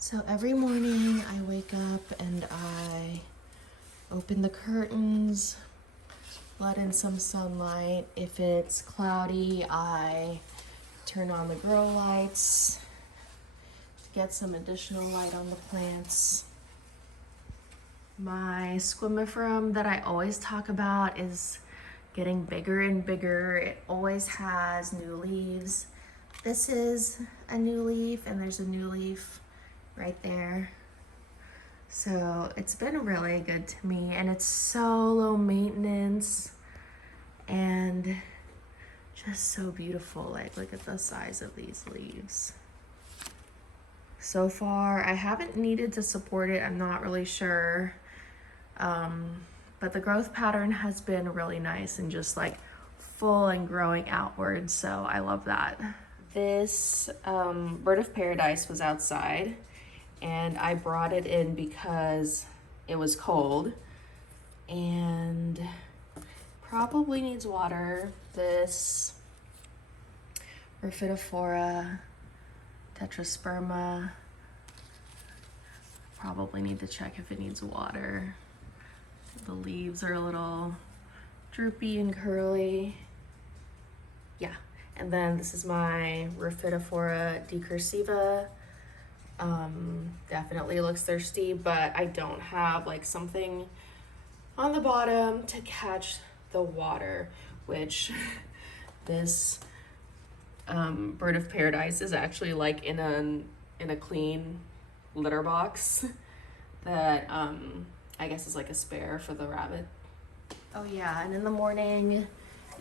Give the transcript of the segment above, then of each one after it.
So every morning I wake up and I open the curtains, let in some sunlight. If it's cloudy, I turn on the grow lights to get some additional light on the plants. My squamifera that I always talk about is getting bigger and bigger. It always has new leaves. This is a new leaf, and there's a new leaf right there. So it's been really good to me, and it's so low maintenance and just so beautiful. Like, look at the size of these leaves. So far, I haven't needed to support it. I'm not really sure. But the growth pattern has been really nice and just like full and growing outwards. So I love that. This bird of paradise was outside, and I brought it in because it was cold and probably needs water. This Rhaphidophora tetrasperma, probably need to check if it needs water. The leaves are a little droopy and curly. Yeah, and then this is my Rhaphidophora decursiva. Definitely looks thirsty, but I don't have like something on the bottom to catch the water, which this bird of paradise is actually like in a clean litter box that I guess is like a spare for the rabbit. Oh yeah, and in the morning,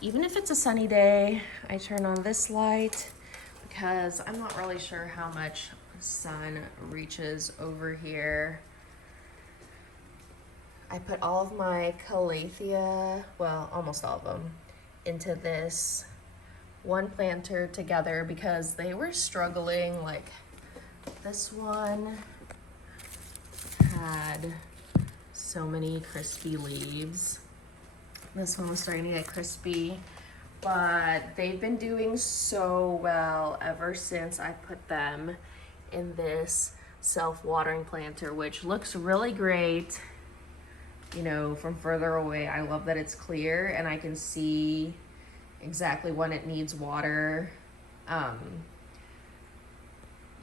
even if it's a sunny day, I turn on this light because I'm not really sure how much sun reaches over here. I put all of my calathea, well, almost all of them, into this one planter together because they were struggling. Like, this one had so many crispy leaves. This one was starting to get crispy, but they've been doing so well ever since I put them in this self-watering planter, which looks really great, you know, from further away. I love that it's clear and I can see exactly when it needs water.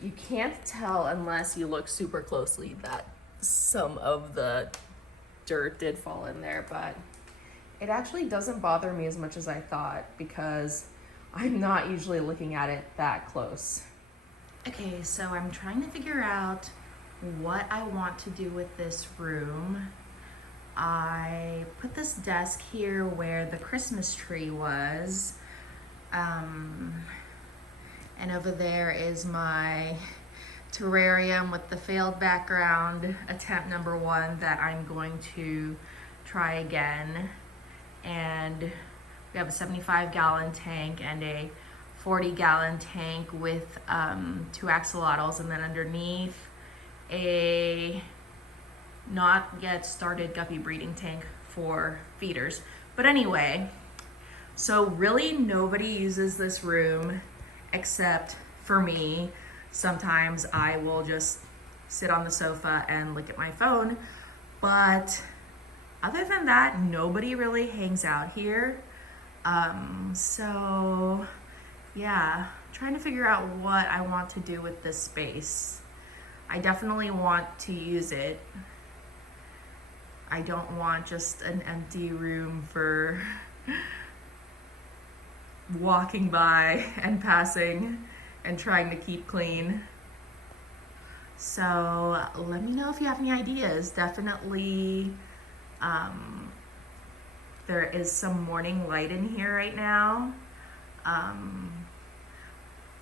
You can't tell unless you look super closely that some of the dirt did fall in there, but it actually doesn't bother me as much as I thought because I'm not usually looking at it that close. Okay, so I'm trying to figure out what I want to do with this room. I put this desk here where the Christmas tree was. And over there is my terrarium with the failed background, attempt number 1 that I'm going to try again. And we have a 75-gallon tank and a 40-gallon tank with 2 axolotls, and then underneath a not yet started guppy breeding tank for feeders. But anyway, so really nobody uses this room except for me. Sometimes I will just sit on the sofa and look at my phone, but other than that, nobody really hangs out here. So yeah, trying to figure out what I want to do with this space. I definitely want to use it. I don't want just an empty room for walking by and passing and trying to keep clean. So let me know if you have any ideas. Definitely, there is some morning light in here right now.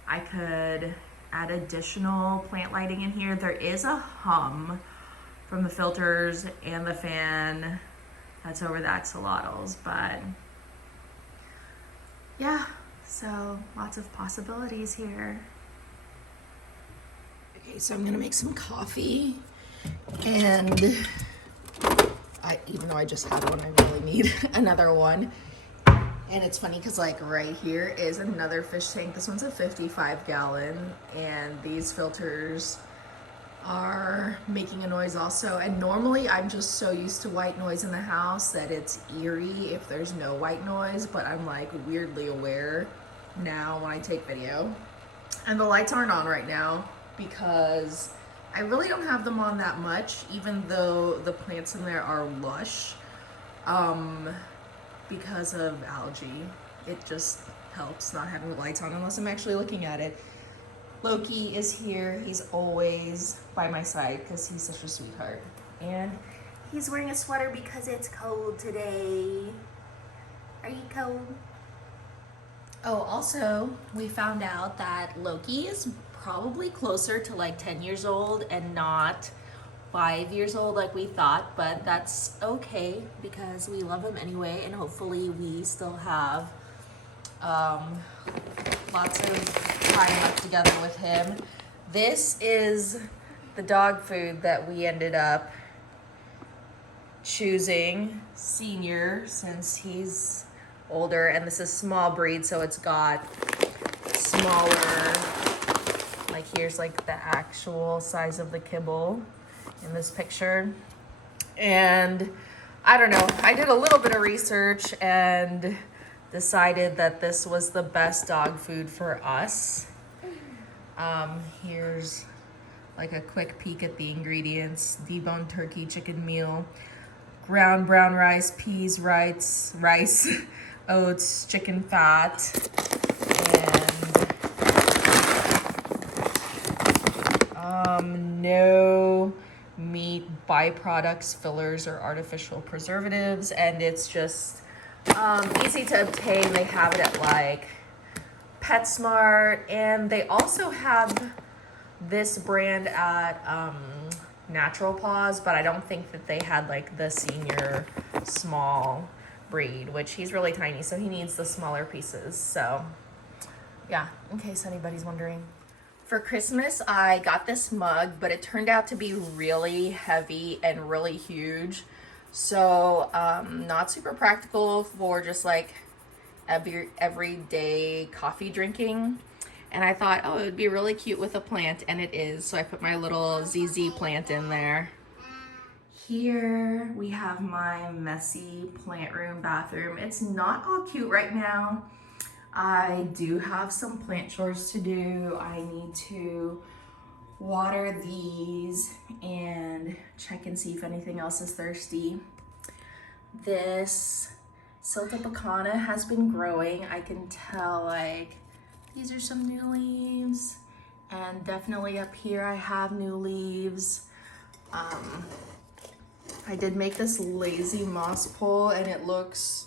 I could add additional plant lighting in here. There is a hum from the filters and the fan that's over the axolotls, but yeah, so lots of possibilities here. Okay, so I'm gonna make some coffee, and even though I just had one, I really need another one. And it's funny because like right here is another fish tank. This one's a 55-gallon, and these filters are making a noise also. And normally I'm just so used to white noise in the house that it's eerie if there's no white noise, but I'm like weirdly aware now when I take video. And the lights aren't on right now because I really don't have them on that much, even though the plants in there are lush, because of algae. It just helps not having the lights on unless I'm actually looking at it. Loki is here. He's always by my side because he's such a sweetheart. And he's wearing a sweater because it's cold today. Are you cold? Oh, also, we found out that Loki is probably closer to like 10 years old and not 5 years old like we thought, but that's okay because we love him anyway, and hopefully we still have lots of time left together with him. This is the dog food that we ended up choosing, Senior, since he's older, and this is small breed, so it's got smaller, like here's like the actual size of the kibble in this picture. And I don't know, I did a little bit of research and decided that this was the best dog food for us. Here's like a quick peek at the ingredients: deboned turkey, chicken meal, ground brown rice, peas, rice, oats, chicken fat, and no meat byproducts, fillers, or artificial preservatives. And it's just easy to obtain. They have it at like PetSmart, and they also have this brand at Natural Paws, but I don't think that they had like the Senior small breed, which he's really tiny, so he needs the smaller pieces. So yeah, in case anybody's wondering. For Christmas, I got this mug, but it turned out to be really heavy and really huge. So not super practical for just like everyday coffee drinking. And I thought, oh, it would be really cute with a plant, and it is. So I put my little ZZ plant in there. Here we have my messy plant room, bathroom. It's not all cute right now. I do have some plant chores to do. I need to water these and check and see if anything else is thirsty. This Siltopecana has been growing. I can tell, like, these are some new leaves, and definitely up here I have new leaves. I did make this lazy moss pole, and it looks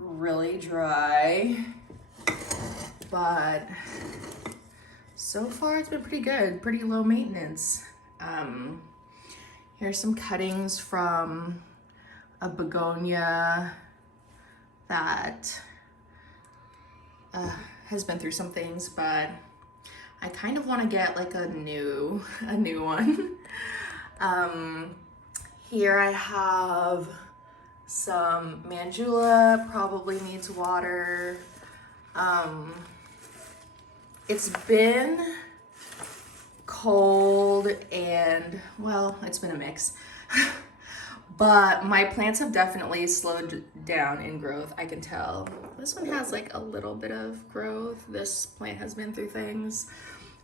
really dry, but so far it's been pretty good, pretty low maintenance. Here's some cuttings from a begonia that has been through some things, but I kind of want to get like a new one. Here I have some Mandula, probably needs water. It's been cold and, well, it's been a mix. But my plants have definitely slowed down in growth, I can tell. This one has like a little bit of growth. This plant has been through things.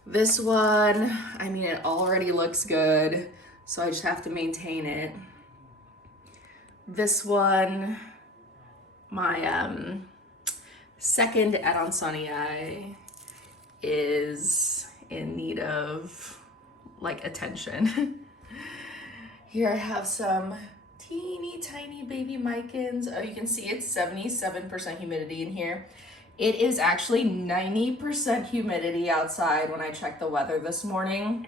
This one, I mean, it already looks good, so I just have to maintain it. This one, my second Adansonii is in need of like attention. Here I have some teeny tiny baby micans. Oh, you can see it's 77% humidity in here. It is actually 90% humidity outside when I checked the weather this morning.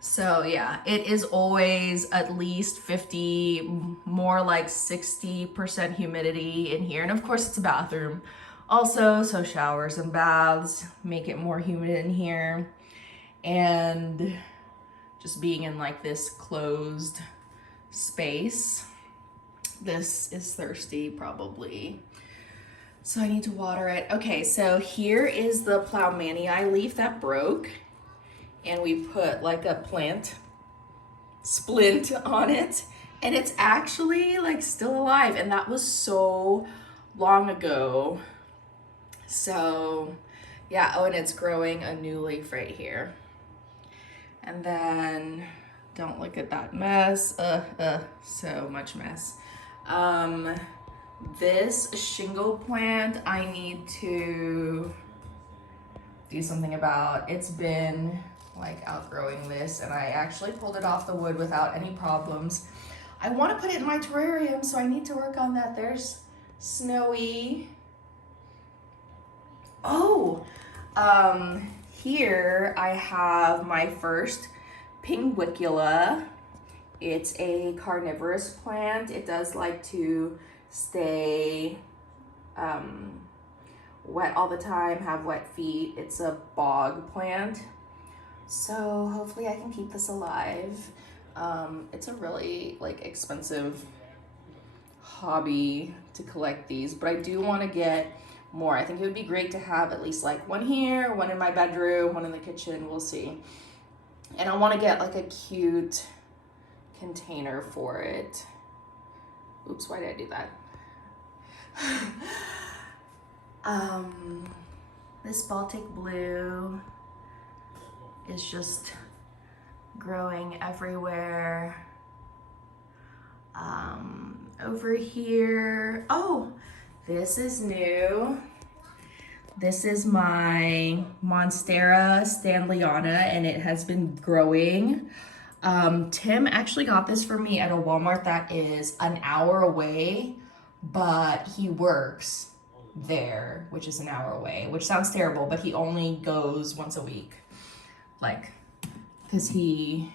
So yeah, it is always at least 50, more like 60% humidity in here. And of course it's a bathroom also, so showers and baths make it more humid in here. And just being in like this closed space, this is thirsty probably, so I need to water it. Okay, so here is the Ploumanii leaf that broke, and we put like a plant splint on it, and it's actually like still alive, and that was so long ago. So yeah, oh, and it's growing a new leaf right here. And then don't look at that mess. So much mess. This shingle plant I need to do something about. It's been like outgrowing this, and I actually pulled it off the wood without any problems. I want to put it in my terrarium, so I need to work on that. There's Snowy. Oh, here I have my first pinguicula. It's a carnivorous plant. It does like to stay wet all the time, have wet feet. It's a bog plant. So hopefully I can keep this alive. It's a really like expensive hobby to collect these, but I do want to get more. I think it would be great to have at least like one here, one in my bedroom, one in the kitchen. We'll see. And I want to get like a cute container for it. Oops, why did I do that? This Baltic blue is just growing everywhere. Over here, oh, this is new. This is my Monstera Stanleyana, and it has been growing. Tim actually got this for me at a Walmart that is an hour away, but he works there, which is an hour away, which sounds terrible, but he only goes once a week. Like, because he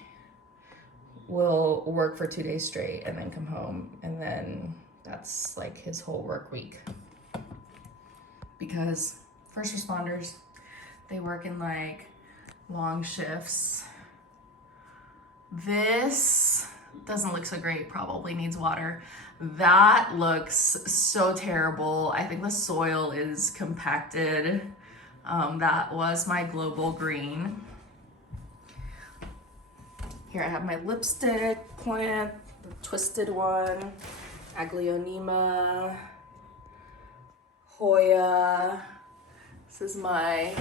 will work for 2 days straight and then come home, and then that's like his whole work week. Because first responders, they work in like long shifts. This doesn't look so great, probably needs water. That looks so terrible. I think the soil is compacted. That was my global green. Here I have my lipstick plant, the twisted one, Aglaonema, Hoya. This is my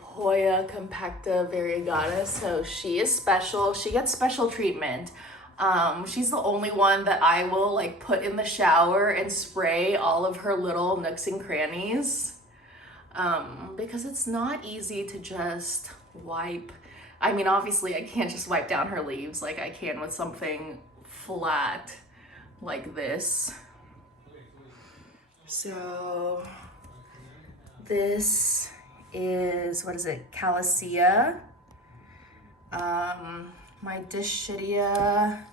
Hoya compacta variegata. So she is special. She gets special treatment. She's the only one that I will like put in the shower and spray all of her little nooks and crannies. Because it's not easy to just wipe. I mean, obviously I can't just wipe down her leaves like I can with something flat like this. So this is, what is it, Calisea. My Dischidia,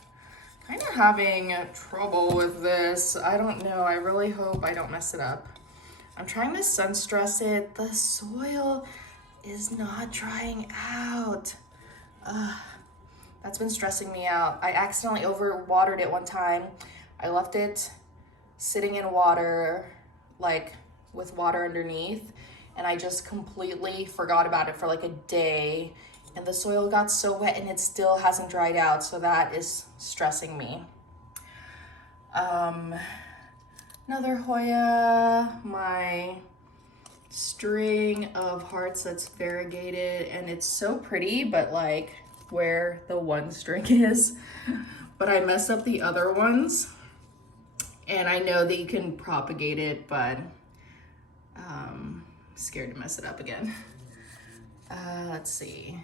kind of having trouble with this. I don't know, I really hope I don't mess it up. I'm trying to sun stress it. The soil is not drying out. That's been stressing me out. I accidentally overwatered it one time. I left it sitting in water, like with water underneath, and I just completely forgot about it for like a day, and the soil got so wet and it still hasn't dried out, so that is stressing me. Another Hoya, my string of hearts that's variegated, and it's so pretty, but like where the one string is, but I messed up the other ones, and I know that you can propagate it, but scared to mess it up again. Let's see,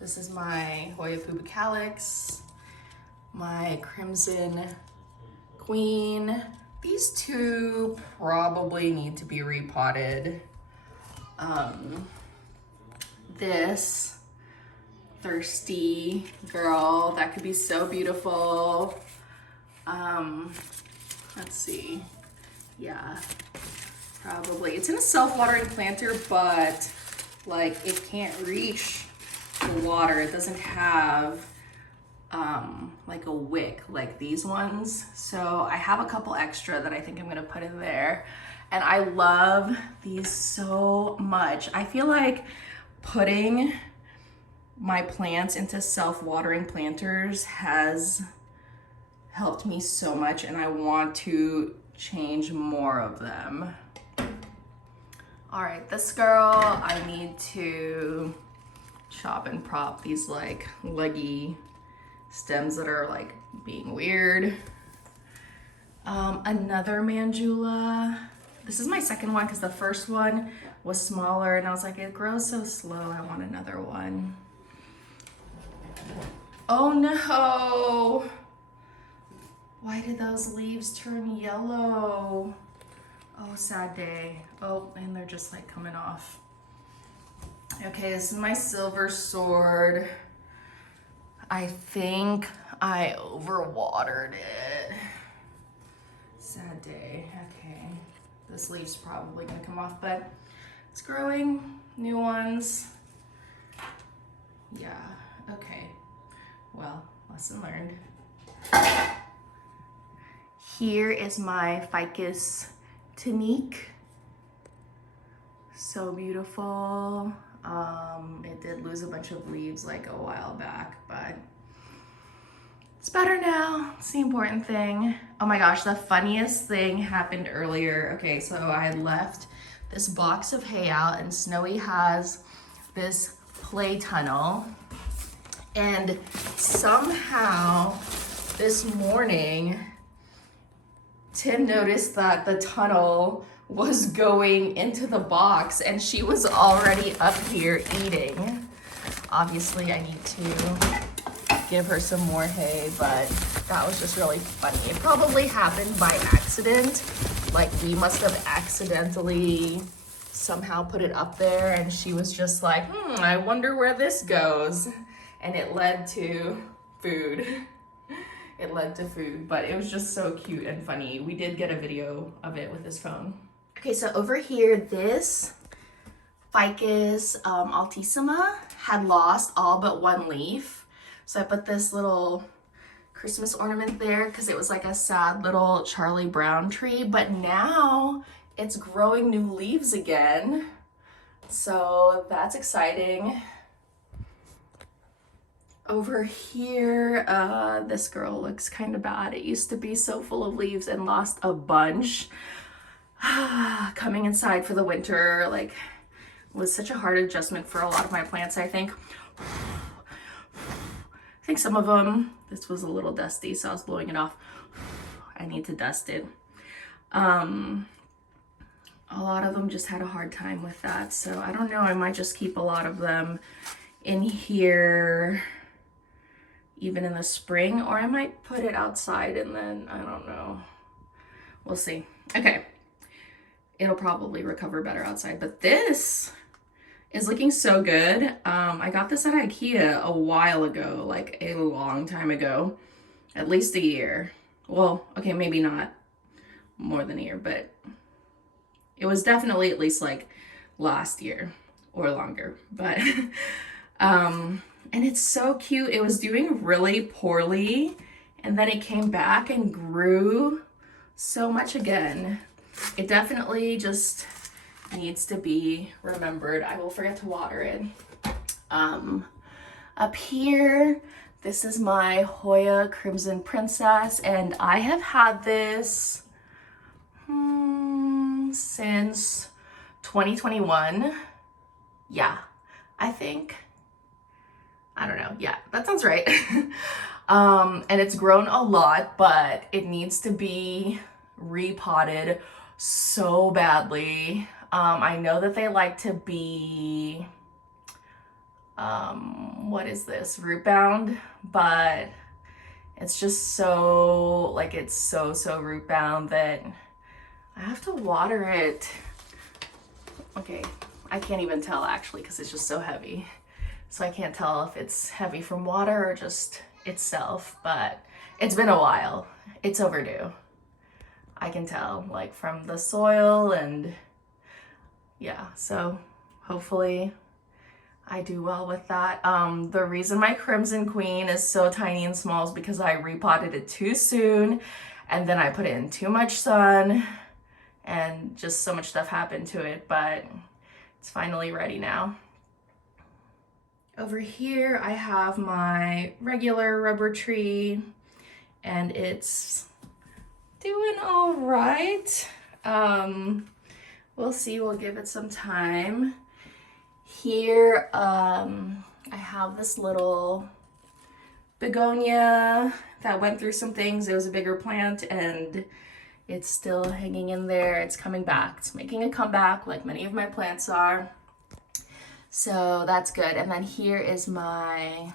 this is my Hoya pubicalix, my Crimson Queen. These two probably need to be repotted. This Thirsty Girl, that could be so beautiful. Let's see, yeah, probably. It's in a self-watering planter, but like it can't reach the water. It doesn't have like a wick like these ones. So I have a couple extra that I think I'm gonna put in there. And I love these so much. I feel like putting my plants into self-watering planters has helped me so much, and I want to change more of them. All right, this girl, I need to chop and prop these like leggy stems that are like being weird. Another mandula. This is my second one because the first one was smaller and I was like, it grows so slow, I want another one. Oh no! Why did those leaves turn yellow? Oh, sad day. Oh, and they're just like coming off. Okay, this is my silver sword. I think I overwatered it. Sad day. Okay, this leaf's probably gonna come off, but it's growing. New ones. Yeah, okay. Well, lesson learned. Here is my ficus Tonique. So beautiful. It did lose a bunch of leaves like a while back, but it's better now. It's the important thing. Oh my gosh, the funniest thing happened earlier. Okay, so I left this box of hay out and Snowy has this play tunnel. And somehow this morning, Tim noticed that the tunnel was going into the box and she was already up here eating. Obviously, I need to give her some more hay, but that was just really funny. It probably happened by accident. Like we must have accidentally somehow put it up there and she was just like, I wonder where this goes. And it led to food. It led to food, but it was just so cute and funny. We did get a video of it with his phone. Okay, so over here, this Ficus Altissima had lost all but one leaf. So I put this little Christmas ornament there because it was like a sad little Charlie Brown tree, but now it's growing new leaves again. So that's exciting. Over here, this girl looks kind of bad. It used to be so full of leaves and lost a bunch. Coming inside for the winter, like, was such a hard adjustment for a lot of my plants, I think. I think some of them, this was a little dusty, so I was blowing it off. I need to dust it. A lot of them just had a hard time with that, so I don't know, I might just keep a lot of them in here even in the spring, or I might put it outside and then, I don't know. We'll see. Okay. It'll probably recover better outside, but this is looking so good. I got this at IKEA a while ago, like a long time ago, at least a year. Well, okay, maybe not more than a year, but it was definitely at least like last year or longer, but, and it's so cute. It was doing really poorly and then it came back and grew so much again. It definitely just needs to be remembered. I will forget to water it. Up here, this is my Hoya Crimson Princess, and I have had this since 2021. Yeah, I think. I don't know. Yeah, that sounds right. And it's grown a lot, but it needs to be repotted so badly. I know that they like to be, what is this, root bound, but it's just so, like, it's so root bound that I have to water it. Okay, I can't even tell actually because it's just so heavy. So I can't tell if it's heavy from water or just itself, but it's been a while. It's overdue. I can tell, like, from the soil, and yeah, so hopefully I do well with that. The reason my Crimson Queen is so tiny and small is because I repotted it too soon, and then I put it in too much sun, and just so much stuff happened to it, but it's finally ready now. Over here, I have my regular rubber tree, and it's doing all right. We'll see, we'll give it some time. Here, I have this little begonia that went through some things. It was a bigger plant and it's still hanging in there. It's coming back. It's making a comeback like many of my plants are. So that's good. And then here is my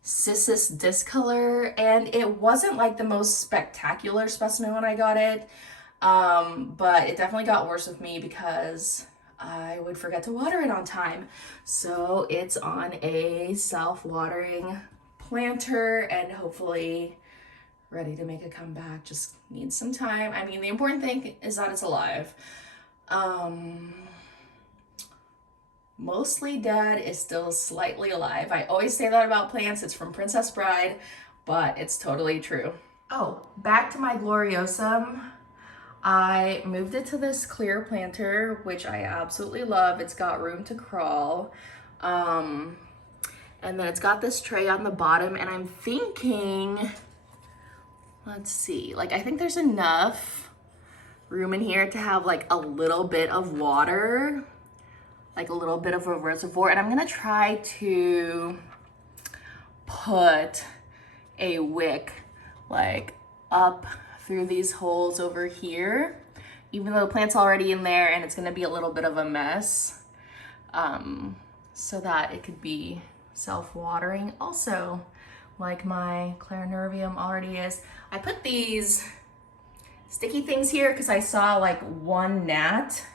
Cissus discolor, and it wasn't like the most spectacular specimen when I got it, but it definitely got worse with me because I would forget to water it on time. So it's on a self-watering planter and hopefully ready to make a comeback. Just needs some time. I mean, the important thing is that it's alive. Mostly dead is still slightly alive. I always say that about plants. It's from Princess Bride, but it's totally true. Oh, back to my Gloriosum. I moved it to this clear planter, which I absolutely love. It's got room to crawl. And then it's got this tray on the bottom, and I'm thinking, let's see, like I think there's enough room in here to have like a little bit of water, like a little bit of a reservoir, and I'm gonna try to put a wick like up through these holes over here, even though the plant's already in there and it's gonna be a little bit of a mess, so that it could be self-watering also, like my Clarinervium already is. I put these sticky things here because I saw like one gnat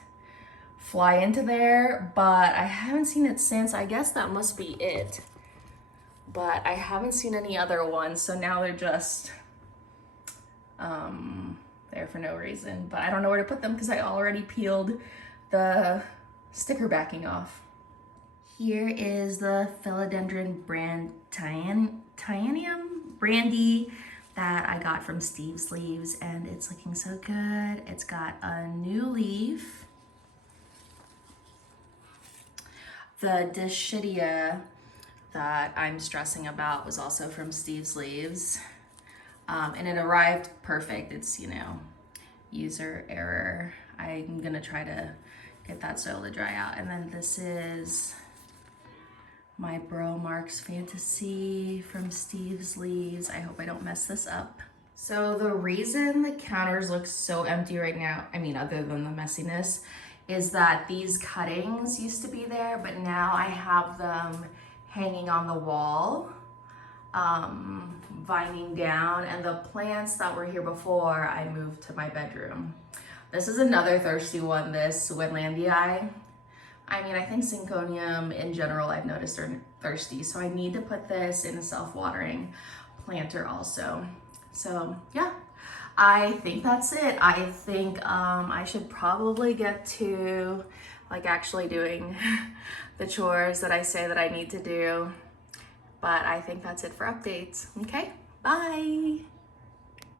fly into there, but I haven't seen it since. I guess that must be it. But I haven't seen any other ones, so now they're just there for no reason. But I don't know where to put them because I already peeled the sticker backing off. Here is the Philodendron brandy that I got from Steve's Leaves, and it's looking so good. It's got a new leaf. The Dischidia that I'm stressing about was also from Steve's Leaves, and it arrived perfect. It's, you know, user error. I'm gonna try to get that soil to dry out. And then this is my Bro Marks Fantasy from Steve's Leaves. I hope I don't mess this up. So the reason the counters look so empty right now, I mean, other than the messiness, is that these cuttings used to be there, but now I have them hanging on the wall, vining down, and the plants that were here before I moved to my bedroom. This is another thirsty one, this Winlandii. I mean, I think Synconium in general I've noticed are thirsty, so I need to put this in a self-watering planter also. So yeah, I think that's it. I think I should probably get to like actually doing the chores that I say that I need to do. But I think that's it for updates. Okay, bye.